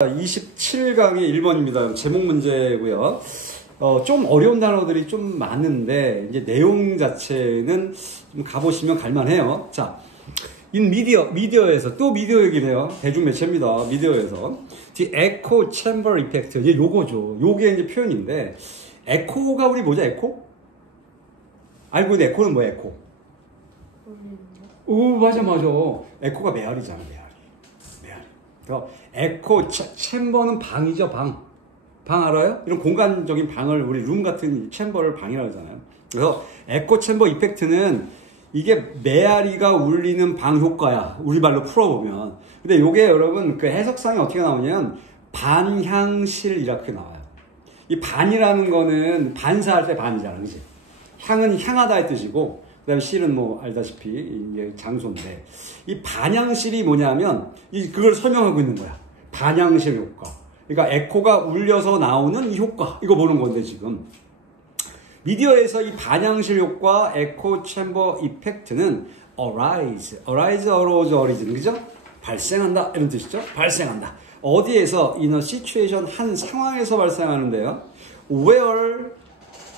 27강의 1번입니다. 제목 문제고요. 좀 어려운 단어들이 좀 많은데 이제 내용 자체는 좀 가보시면 갈만해요. 자, in 미디어에서 또 미디어 얘기를 해요. 대중매체입니다. 미디어에서 the echo chamber effect 이제 요거죠. 요게 이제 표현인데 에코가 우리 뭐죠? 에코? 알고 있는 에코는 뭐야? 에코? 오 맞아. 에코가 메아리잖아. 메아리. 에코 챔버는 방이죠. 방 알아요? 이런 공간적인 방을 우리 룸 같은 챔버를 방이라고 하잖아요. 그래서 에코 챔버 이펙트는 이게 메아리가 울리는 방 효과야. 우리말로 풀어보면. 근데 이게 여러분 그 해석상이 어떻게 나오냐면 반향실 이렇게 나와요. 이 반이라는 거는 반사할 때 반이잖아, 그지? 향은 향하다의 뜻이고, 그 다음에 실은 뭐 알다시피 이게 장소인데, 이 반향실이 뭐냐면 그걸 설명하고 있는 거야. 반향실 효과. 그러니까 에코가 울려서 나오는 이 효과, 이거 보는 건데 지금 미디어에서 이 반향실 효과, 에코 챔버 이펙트는 arise, 그죠? 발생한다 이런 뜻이죠. 발생한다. 어디에서 in a situation 한 상황에서 발생하는데요. where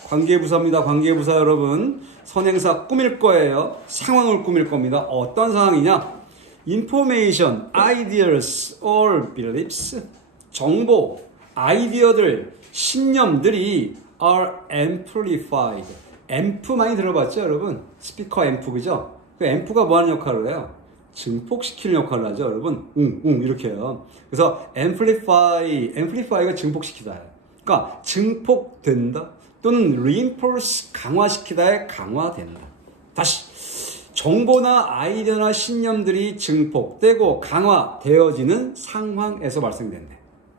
관계부사입니다. 관계부사 여러분. 선행사 꾸밀 거예요. 상황을 꾸밀 겁니다. 어떤 상황이냐? information, ideas or beliefs. 정보, 아이디어들, 신념들이 are amplified. 앰프 많이 들어봤죠, 여러분? 스피커 앰프, 그죠? 그 앰프가 뭐 하는 역할을 해요? 증폭시키는 역할을 하죠, 여러분. 이렇게 해요. 그래서 amplify가 증폭시키다. 그러니까 증폭된다. 또는 reinforce, 강화시키다에 강화된다. 다시. 정보나 아이디어나 신념들이 증폭되고 강화되어지는 상황에서 발생된대.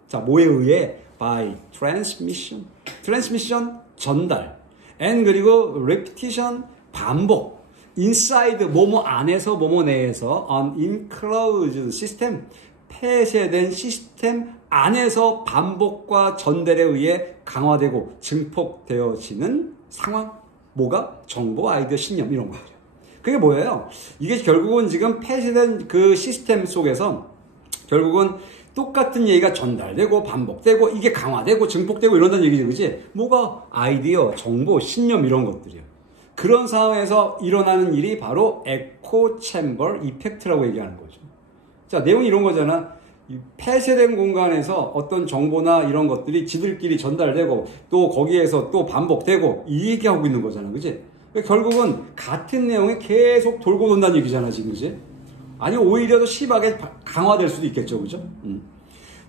자, 뭐에 의해? by transmission. 전달. and 그리고 repetition, 반복. inside, 뭐뭐 안에서, 뭐뭐 내에서 an enclosed system, 폐쇄된 시스템 안에서 반복과 전달에 의해 강화되고 증폭되어지는 상황. 뭐가? 정보, 아이디어, 신념 이런 거죠. 그게 뭐예요? 이게 결국은 지금 폐쇄된 그 시스템 속에서 결국은 똑같은 얘기가 전달되고 반복되고 이게 강화되고 증폭되고 이런다는 얘기죠. 그치? 뭐가? 아이디어, 정보, 신념 이런 것들이요. 그런 상황에서 일어나는 일이 바로 에코 챔버 이펙트라고 얘기하는 거죠. 자, 내용이 이런 거잖아. 폐쇄된 공간에서 어떤 정보나 이런 것들이 지들끼리 전달되고 또 거기에서 또 반복되고 이 얘기하고 있는 거잖아. 그치? 결국은 같은 내용이 계속 돌고 돈다는 얘기잖아, 지금, 그지? 아니, 오히려 더 심하게 강화될 수도 있겠죠, 그죠?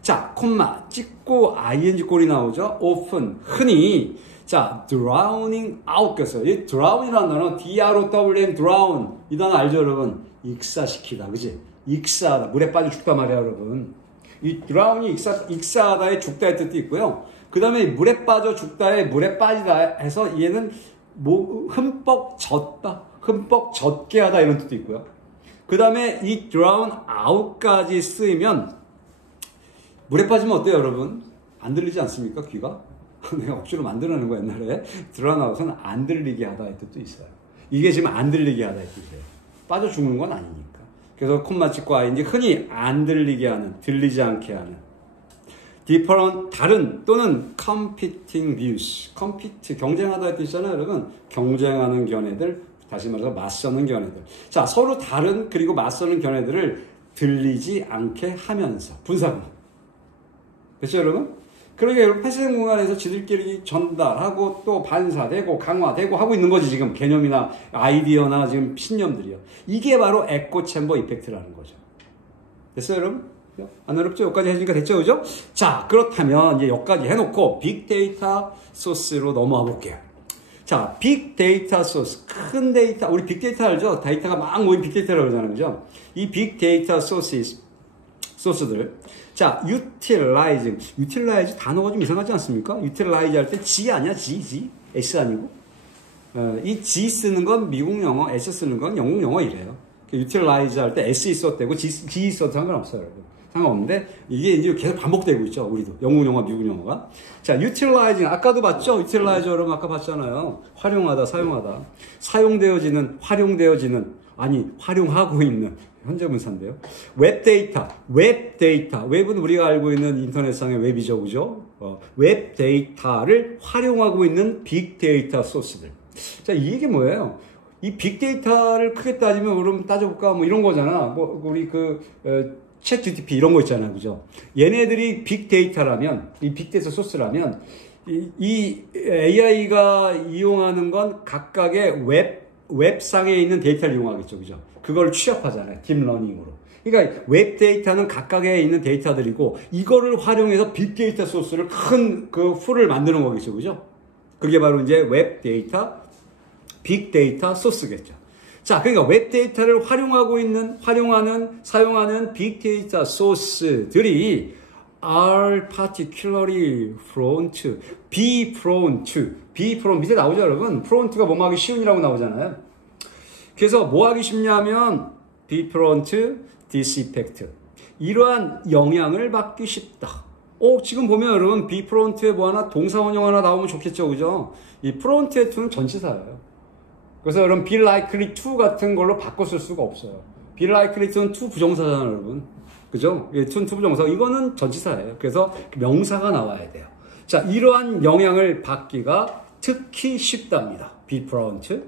자, 콤마, 찍고, ing 꼴이 나오죠? often, 흔히. 자, drowning out 겠어요. 이 drown이라는 단어, D-R-O-W-N, drown. 이 단어 알죠, 여러분? 익사시키다, 그지? 익사하다. 물에 빠져 죽다 말이야, 여러분. 이 drown이 익사하다의 죽다의 뜻도 있고요. 그 다음에 물에 빠져 죽다의 물에 빠지다 해서 얘는 뭐 흠뻑 젖다, 흠뻑 젖게 하다 이런 뜻도 있고요. 그 다음에 이 drown out까지 쓰이면 물에 빠지면 어때요, 여러분? 안 들리지 않습니까, 귀가? 내가 억지로 만들어낸 거 옛날에. drown out은 안 들리게 하다의 뜻도 있어요. 이게 지금 안 들리게 하다의 뜻이에요. 빠져 죽는 건 아니니까. 그래서 콤마 찍고 ing 흔히 안 들리게 하는, 들리지 않게 하는. different, 다른 또는 competing views. compete, 경쟁하다의 뜻이잖아요, 여러분. 경쟁하는 견해들, 다시 말해서 맞서는 견해들. 자, 서로 다른 그리고 맞서는 견해들을 들리지 않게 하면서 분사구문. 됐죠, 여러분? 그러게 여러분 폐쇄된 공간에서 지들끼리 전달하고 또 반사되고 강화되고 하고 있는 거지, 지금 개념이나 아이디어나 지금 신념들이요. 이게 바로 에코 챔버 이펙트라는 거죠. 됐어요, 여러분? 안 어렵죠? 여기까지 해주니까 됐죠? 그죠? 자, 그렇다면 이제 여기까지 해놓고 빅데이터 소스로 넘어와 볼게요. 자, 빅데이터 소스. 큰 데이터. 우리 빅데이터 알죠? 데이터가 막 모인 빅데이터라고 그러잖아요. 그죠? 이 빅데이터 소스들. 자, utilize 단어가 좀 이상하지 않습니까? utilize 할 때 G 아니야? G? S 아니고? 이 G 쓰는 건 미국 영어, S 쓰는 건 영국 영어 이래요. utilize 할 때 S 있어도 되고 G 있어도 상관없어요, 여러분. 상관없는데 이게 이제 계속 반복되고 있죠, 우리도. 영국 영어, 미국 영어가. 자, utilizing 아까도 봤죠? utilize 여러분 아까 봤잖아요. 활용하다, 사용하다. 사용되어지는, 활용되어지는, 아니 활용하고 있는 현재 분사인데요. 웹 데이터. 웹은 우리가 알고 있는 인터넷상의 웹이죠, 그죠? 웹 데이터를 활용하고 있는 빅데이터 소스들. 자, 이게 뭐예요? 이 빅데이터를 크게 따지면, 그럼 따져볼까? 뭐 이런 거잖아. 뭐, 우리 챗 GTP 이런 거 있잖아요, 그죠? 얘네들이 빅데이터라면, 이 빅데이터 소스라면, 이 AI가 이용하는 건 각각의 웹상에 있는 데이터를 이용하겠죠, 그죠? 그걸 취합하잖아요, 딥러닝으로. 그러니까 웹 데이터는 각각에 있는 데이터들이고, 이거를 활용해서 빅데이터 소스를 큰 풀을 만드는 거겠죠, 그죠? 그게 바로 이제 웹 데이터, 빅데이터 소스겠죠. 자, 그러니까 웹 데이터를 사용하는 빅데이터 소스들이 are particularly prone to, 밑에 나오죠, 여러분? prone가 뭐 하기 쉬운이라고 나오잖아요. 그래서 뭐 하기 쉽냐면, be prone to this effect. 이러한 영향을 받기 쉽다. 지금 보면 여러분, be prone to에 뭐 하나, 동사원형 하나 나오면 좋겠죠, 그죠? 이 prone to의 to는 전치사예요. 그래서 여러분, be likely to 같은 걸로 바꿔 쓸 수가 없어요. be likely to는 to 부정사잖아요, 여러분. 그죠? to는 to 부정사. 이거는 전치사예요. 그래서 명사가 나와야 돼요. 자, 이러한 영향을 받기가 특히 쉽답니다. be prone to.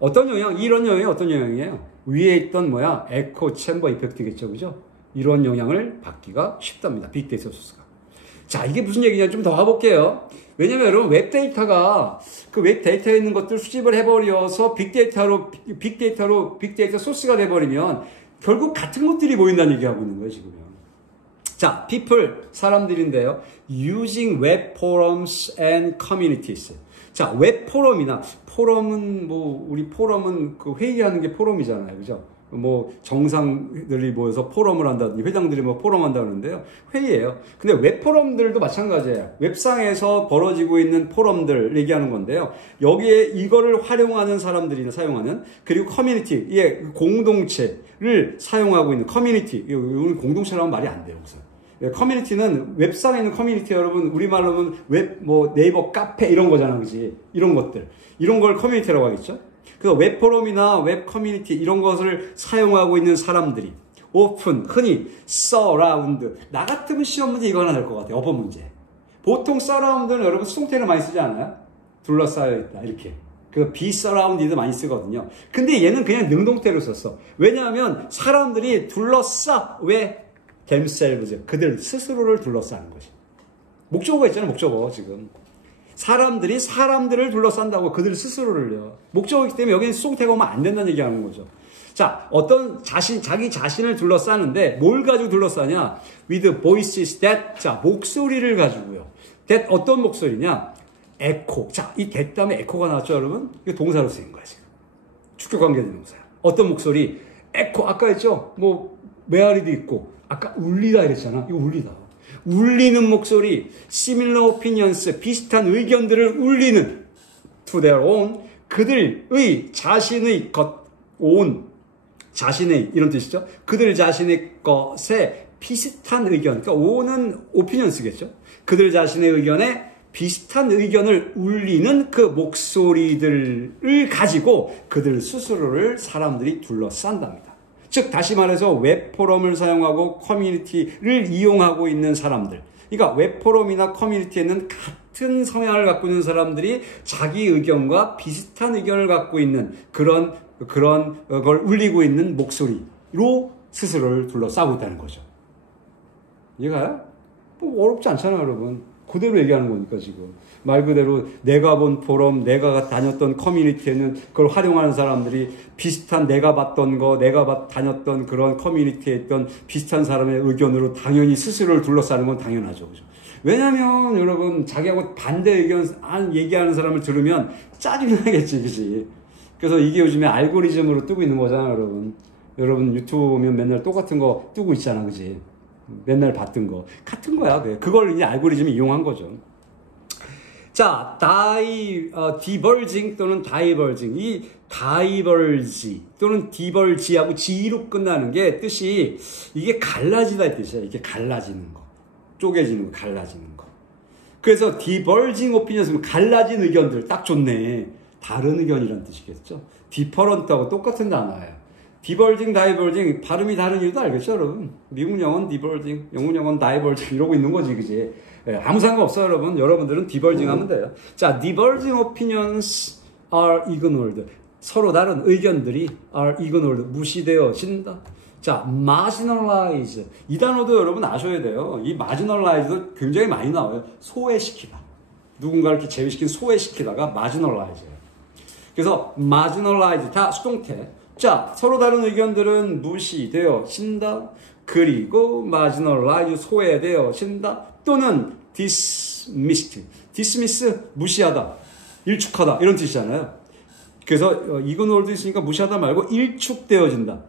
어떤 영향? 이런 영향이 어떤 영향이에요? 위에 있던 에코 챔버 이펙트겠죠, 그죠? 이런 영향을 받기가 쉽답니다. 빅데이터 소스가. 자, 이게 무슨 얘기냐? 좀 더 와볼게요. 왜냐면 여러분, 웹데이터가 그 웹데이터에 있는 것들 수집을 해버려서 빅데이터 소스가 돼버리면 결국 같은 것들이 모인다는 얘기하고 있는 거예요, 지금요. 자, people, 사람들인데요. using web forums and communities. 자, 웹 포럼은 우리 포럼은 회의하는 게 포럼이잖아요, 그죠? 정상들이 모여서 포럼을 한다든지, 회장들이 포럼 한다는데요. 회의예요. 근데 웹 포럼들도 마찬가지예요. 웹상에서 벌어지고 있는 포럼들 얘기하는 건데요. 여기에 이거를 활용하는 사람들이나 사용하는, 그리고 커뮤니티, 공동체를 사용하고 있는 커뮤니티. 우리 공동체라면 말이 안 돼요, 우선. 커뮤니티는 웹상에 있는 커뮤니티, 여러분, 우리말로는 네이버 카페 이런 거잖아, 그지? 이런 것들. 이런 걸 커뮤니티라고 하겠죠? 그래서 웹 포럼이나 웹 커뮤니티 이런 것을 사용하고 있는 사람들이 흔히 surround. 나 같으면 시험 문제 이거 하나 될 것 같아요. 어법 문제. 보통 surround는 여러분 수동태를 많이 쓰지 않아요? 둘러싸여 있다, 이렇게. be surrounded 많이 쓰거든요. 근데 얘는 그냥 능동태로 썼어. 왜냐하면 사람들이 왜? themselves, 그들 스스로를 둘러싸는 것이. 목적어가 있잖아요, 목적어, 지금. 사람들이 사람들을 둘러싼다고, 그들 스스로를요. 목적어이기 때문에 여기는 수동태가 오면 안 된다는 얘기하는 거죠. 자, 자기 자신을 둘러싸는데, 뭘 가지고 둘러싸냐? with voices that, 자, 목소리를 가지고요. that, 어떤 목소리냐? echo. 자, 이 that 다음에 echo가 나왔죠, 여러분? 이게 동사로 쓰인 거야, 지금. 축격관계된 동사야. 어떤 목소리? echo. 아까 했죠? 메아리도 있고, 아까 울리다 이랬잖아. 이거 울리다. 울리는 목소리, similar opinions, 비슷한 의견들을 울리는, to their own, 그들의 자신의 자신의, 이런 뜻이죠. 그들 자신의 것에 비슷한 의견, 그러니까 own은 opinions겠죠. 그들 자신의 의견에 비슷한 의견을 울리는 그 목소리들을 가지고 그들 스스로를 사람들이 둘러싼답니다. 즉, 다시 말해서 웹 포럼을 사용하고 커뮤니티를 이용하고 있는 사람들. 그러니까 웹 포럼이나 커뮤니티에는 같은 성향을 갖고 있는 사람들이 자기 의견과 비슷한 의견을 갖고 있는 그런 걸 울리고 있는 목소리로 스스로를 둘러싸고 있다는 거죠. 이해가요? 어렵지 않잖아요, 여러분. 그대로 얘기하는 거니까, 지금. 말 그대로 내가 본 포럼, 내가 다녔던 커뮤니티에는 그걸 활용하는 사람들이 비슷한 내가 봤던 거, 내가 다녔던 그런 커뮤니티에 있던 비슷한 사람의 의견으로 당연히 스스로를 둘러싸는 건 당연하죠. 그죠? 왜냐면, 여러분, 자기하고 반대 의견 얘기하는 사람을 들으면 짜증나겠지, 그지? 그래서 이게 요즘에 알고리즘으로 뜨고 있는 거잖아요, 여러분. 여러분 유튜브 보면 맨날 똑같은 거 뜨고 있잖아, 그지? 맨날 봤던 거. 같은 거야, 그걸 이제 알고리즘이 이용한 거죠. 자, diverging 또는 diverging. 이 diverge 또는 diverge하고 G로 끝나는 게 뜻이 이게 갈라지다 이 뜻이야. 이게 갈라지는 거. 쪼개지는 거, 갈라지는 거. 그래서 diverging opinions, 갈라진 의견들. 딱 좋네. 다른 의견이란 뜻이겠죠. different하고 똑같은 단어예요. 디버징, 다이버징 발음이 다른 이유도 알겠죠, 여러분? 미국 영어는 디버징, 영국 영어는 다이버징 이러고 있는 거지, 그지? 예, 아무 상관없어요, 여러분. 여러분들은 디버징 하면 돼요. 자, diverging opinions are ignored. 서로 다른 의견들이 are ignored. 무시되어진다. 자, marginalize. 이 단어도 여러분 아셔야 돼요. 이 marginalize도 굉장히 많이 나와요. 소외시키다. 누군가를 이렇게 제외시킨 소외시키다가 marginalize예요. 그래서 marginalize 다 수동태. 자, 서로 다른 의견들은 무시되어진다. 그리고 marginalize 소외되어진다. 또는 dismissed. dismiss 무시하다. 일축하다. 이런 뜻이잖아요. 그래서 ignored 있으니까 무시하다 말고 일축되어진다.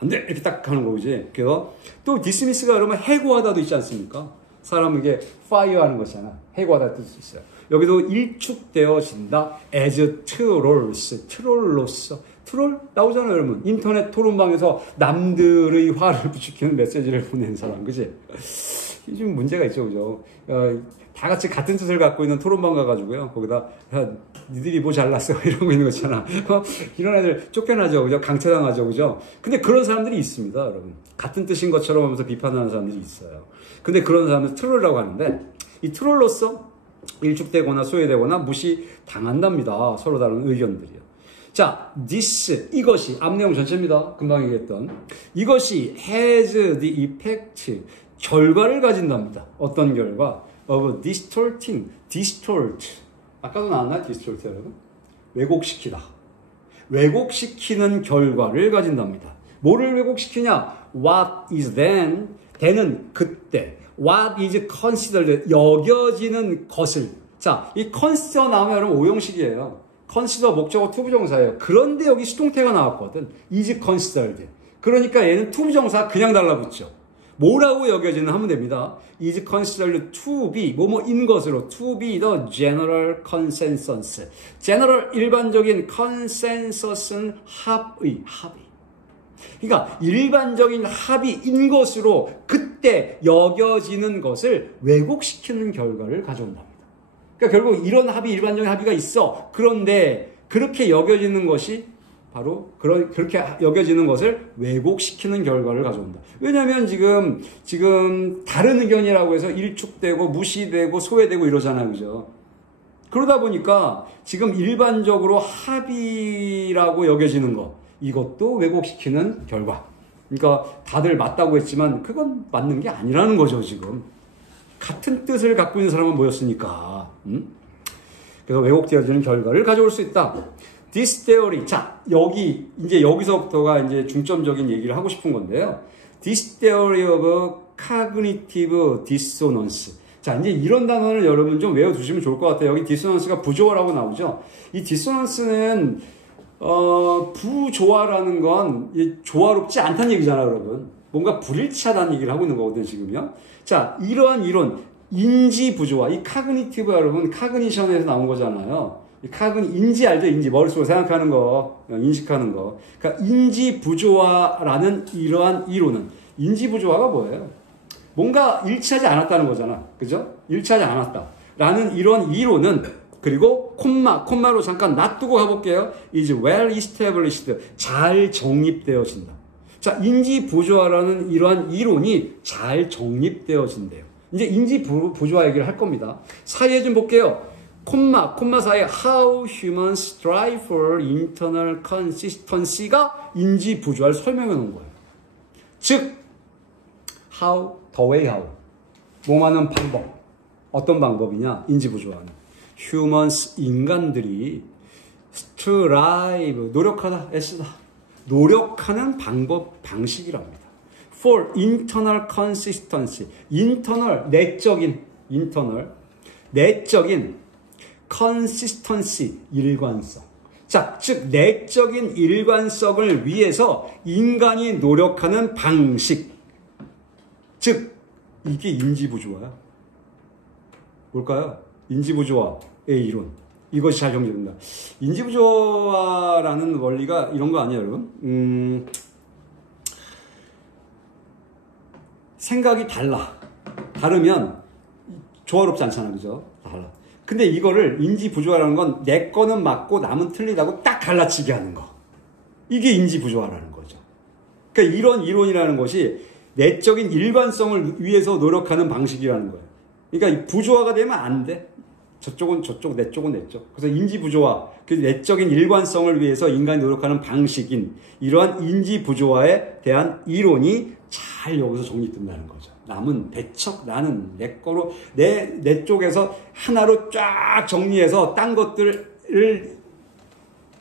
안 돼! 이렇게 딱 하는 거지. 그래서 또 dismiss가 여러분 해고하다도 있지 않습니까? 사람에게 fire 하는 것이잖아. 해고하다 뜻이 있어요. 여기도 일축되어진다. as trolls. 트롤로서. 트롤 나오잖아요, 여러분. 인터넷 토론방에서 남들의 화를 부추기는 메시지를 보내는 사람, 그지? 이게 좀 문제가 있죠, 그죠? 다 같이 같은 뜻을 갖고 있는 토론방 가가지고요. 거기다, 야, 니들이 뭐 잘났어? 이러고 있는 거잖아. 이런 애들 쫓겨나죠, 그죠? 강퇴당하죠, 그죠? 근데 그런 사람들이 있습니다, 여러분. 같은 뜻인 것처럼 하면서 비판하는 사람들이 있어요. 근데 그런 사람들 트롤이라고 하는데, 이 트롤로서 일축되거나 소외되거나 무시당한답니다. 서로 다른 의견들이요. 자, this, 이것이, 앞 내용 전체입니다. 금방 얘기했던. 이것이 has the effect, 결과를 가진답니다. 어떤 결과? of distorting, distort. 아까도 나왔나요? distort 여러분? 왜곡시키다. 왜곡시키는 결과를 가진답니다. 뭐를 왜곡시키냐? What is then, then은 그때. What is considered, 여겨지는 것을. 자, 이 consider 나오면 여러분 오형식이에요. consider 목적어 투부정사예요. 그런데 여기 수동태가 나왔거든. is considered. 그러니까 얘는 투부정사 그냥 달라붙죠. 뭐라고 여겨지는 하면 됩니다. is considered to be, 뭐뭐인 것으로, to be the general consensus. general, 일반적인 consensus는 합의. 그러니까 일반적인 합의인 것으로 그때 여겨지는 것을 왜곡시키는 결과를 가져온답니다. 그러니까 결국 이런 합의, 일반적인 합의가 있어. 그런데 그렇게 여겨지는 것이 바로 그렇게 여겨지는 것을 왜곡시키는 결과를 가져온다. 왜냐하면 지금 다른 의견이라고 해서 일축되고 무시되고 소외되고 이러잖아요, 그죠? 그러다 보니까 지금 일반적으로 합의라고 여겨지는 것, 이것도 왜곡시키는 결과. 그러니까 다들 맞다고 했지만 그건 맞는 게 아니라는 거죠, 지금. 같은 뜻을 갖고 있는 사람은 모였으니까. 그래서 왜곡되어지는 결과를 가져올 수 있다. This theory. 자, 여기서부터가 이제 중점적인 얘기를 하고 싶은 건데요. This theory of cognitive dissonance. 자, 이제 이런 단어를 여러분 좀 외워두시면 좋을 것 같아요. 여기 dissonance가 부조화라고 나오죠. 이 dissonance는, 부조화라는 건 조화롭지 않다는 얘기잖아요, 여러분. 뭔가 불일치하다는 얘기를 하고 있는 거거든요, 지금요. 자, 이러한 이론, 인지 부조화. 이 카그니티브 여러분, 카그니션에서 나온 거잖아요. 인지 알죠? 인지. 머릿속으로 생각하는 거, 인식하는 거. 그러니까 인지 부조화라는 이러한 이론은, 인지 부조화가 뭐예요? 뭔가 일치하지 않았다는 거잖아. 그죠? 일치하지 않았다. 라는 이런 이론은, 그리고 콤마로 잠깐 놔두고 가볼게요. is well established. 잘 정립되어진다. 자, 인지 부조화라는 이러한 이론이 잘 정립되어진대요. 이제 인지 부조화 얘기를 할 겁니다. 사이에 좀 볼게요. 콤마 사이에 how humans strive for internal consistency가 인지 부조화를 설명해 놓은 거예요. 즉, how, the way how. 뭐하는 방법. 어떤 방법이냐? 인지 부조화는. humans, 인간들이 strive, 노력하다, 애쓰다. 노력하는 방식이랍니다. for internal consistency. 내적인 consistency, 일관성. 자, 즉 내적인 일관성을 위해서 인간이 노력하는 방식. 즉 이게 인지부조화야. 뭘까요? 인지부조화의 이론. 이것이 잘 정리됩니다. 인지부조화라는 원리가 이런 거 아니에요, 여러분? 생각이 다르면 조화롭지 않잖아, 그죠? 달라. 근데 이거를 인지부조화라는 건 내 거는 맞고 남은 틀리다고 딱 갈라치게 하는 거. 이게 인지부조화라는 거죠. 그러니까 이런 이론이라는 것이 내적인 일관성을 위해서 노력하는 방식이라는 거예요. 그러니까 부조화가 되면 안 돼. 저쪽은 저쪽, 내 쪽은 내 쪽. 그래서 인지 부조화, 그 내적인 일관성을 위해서 인간이 노력하는 방식인 이러한 인지 부조화에 대한 이론이 잘 여기서 정립된다는 거죠. 남은 배척, 나는 내 거로, 내 쪽에서 하나로 쫙 정리해서 딴 것들을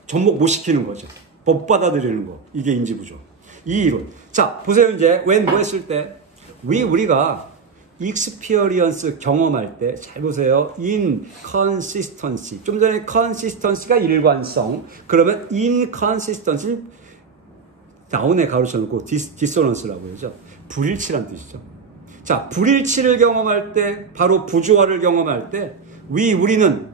접목 못 시키는 거죠. 못 받아들이는 거. 이게 인지 부조화. 이 이론. 자, 보세요. 이제, when 뭐 했을 때, 우리가 experience 경험할 때, 잘 보세요. inconsistency. 좀 전에 consistency가 일관성. 그러면 inconsistency, 다운에 가로쳐 놓고 dissonance라고 하죠. 불일치란 뜻이죠. 자, 불일치를 경험할 때, 바로 부조화를 경험할 때, 우리는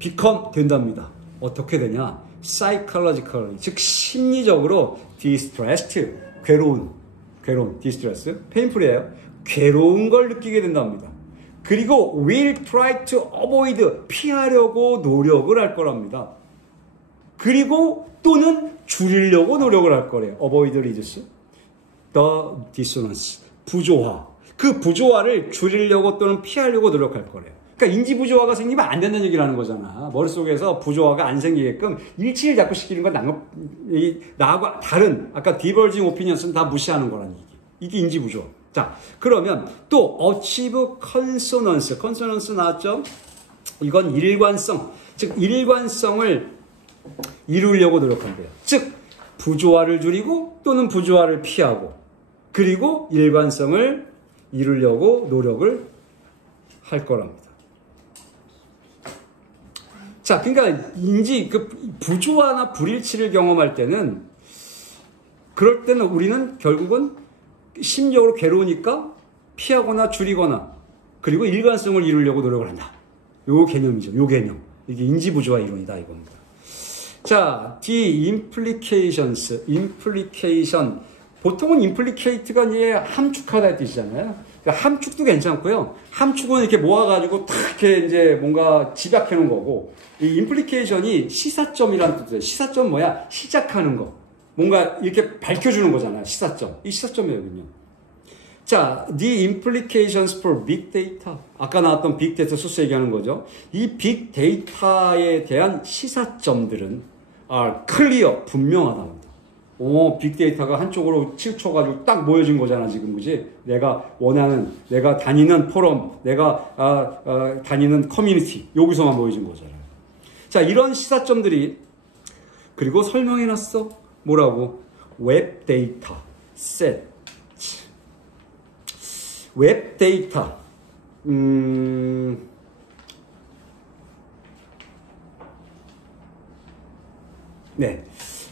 become 된답니다. 어떻게 되냐? psychologically, 즉 심리적으로 distressed, 괴로운, distress, painful이에요. 괴로운 걸 느끼게 된답니다. 그리고 will try to avoid, 피하려고 노력을 할 거랍니다. 그리고 또는 줄이려고 노력을 할 거래요. avoid reduce, the dissonance, 부조화. 그 부조화를 줄이려고 또는 피하려고 노력할 거래요. 그러니까 인지 부조화가 생기면 안 된다는 얘기를 하는 거잖아. 머릿속에서 부조화가 안 생기게끔 일치를 자꾸 시키는 건 나하고 다른, 아까 diverging opinions는 다 무시하는 거라는 얘기. 이게 인지 부조화. 자, 그러면 또 achieve consonance. consonance 나왔죠? 이건 일관성. 즉, 일관성을 이루려고 노력한대요. 즉, 부조화를 줄이고 또는 부조화를 피하고 그리고 일관성을 이루려고 노력을 할 거랍니다. 자, 그러니까 부조화나 불일치를 경험할 때는 그럴 때는 우리는 결국은 심리적으로 괴로우니까 피하거나 줄이거나 그리고 일관성을 이루려고 노력을 한다. 요 개념이죠. 요 개념. 이게 인지부조화 이론이다 이겁니다. 자, the implications, implication. 보통은 implicate가 이제 함축하다의 뜻이잖아요. 그러니까 함축도 괜찮고요. 함축은 이렇게 모아가지고 탁 이렇게 이제 뭔가 집약해 놓은 거고, 이 implication이 시사점이라는 뜻이에요. 시사점 뭐야? 시작하는 거. 뭔가 이렇게 밝혀주는 거잖아요. 시사점. 이 시사점이거든요. 자, the implications for big data. 아까 나왔던 빅 데이터 소스 얘기하는 거죠. 이 빅 데이터에 대한 시사점들은 are clear, 분명하다. 빅데이터가 한쪽으로 치우쳐가지고 딱 모여진 거잖아, 지금, 그지? 내가 원하는, 내가 다니는 포럼, 내가, 다니는 커뮤니티, 여기서만 모여진 거잖아요. 자, 이런 시사점들이, 그리고 설명해놨어. 뭐라고? 웹 데이터, 셋. 웹 데이터, 네.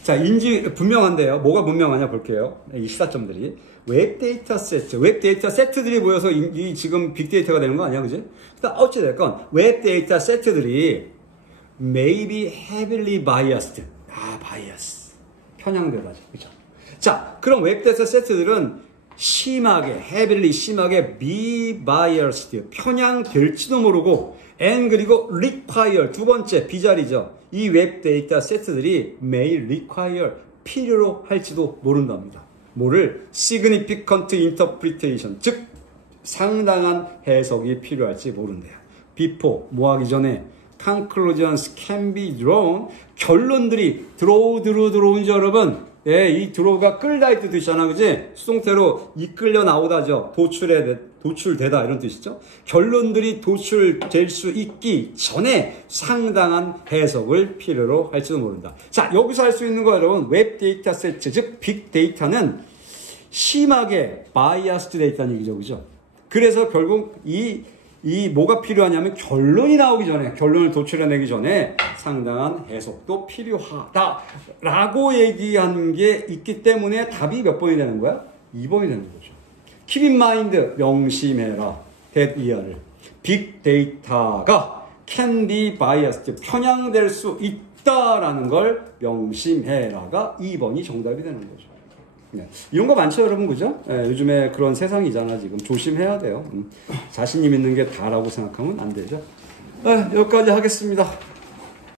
자, 분명한데요. 뭐가 분명하냐 볼게요. 이 시사점들이. 웹 데이터 세트. 웹 데이터 세트들이 모여서 지금 빅데이터가 되는 거 아니야, 그지? 어찌됐건, 웹 데이터 세트들이 may be heavily biased. bias. 편향되다죠. 그죠? 자, 그럼 웹 데이터 세트들은 heavily, 심하게 be biased. 편향될지도 모르고, and 그리고 require. 두 번째, 비자리죠. 이 웹 데이터 세트들이 may require, 필요로 할지도 모른답니다. 뭐를? significant interpretation, 즉 상당한 해석이 필요할지 모른대요. before, 뭐 하기 전에 conclusions can be drawn, 결론들이 들어오는지 여러분, 예, 이 드로우가 끌다 이 뜻도 있잖아, 그지? 수동태로 이끌려 나오다죠. 도출되다 이런 뜻이죠. 결론들이 도출될 수 있기 전에 상당한 해석을 필요로 할지도 모른다. 자, 여기서 할 수 있는 거 여러분, 웹 데이터 세트, 즉 빅 데이터는 심하게 바이어스드 데이터는 얘기죠, 그죠? 그래서 결국 뭐가 필요하냐면 결론이 나오기 전에, 결론을 도출해내기 전에 상당한 해석도 필요하다라고 얘기한 게 있기 때문에 답이 몇 번이 되는 거야? 2번이 되는 거죠. Keep in mind, 명심해라. that year를. 빅데이터가 can be biased, 편향될 수 있다라는 걸 명심해라가 2번이 정답이 되는 거죠. 네. 이런 거 많죠, 여러분, 그죠? 네, 요즘에 그런 세상이잖아, 지금. 조심해야 돼요. 자신이 믿는 게 다라고 생각하면 안 되죠. 네, 여기까지 하겠습니다.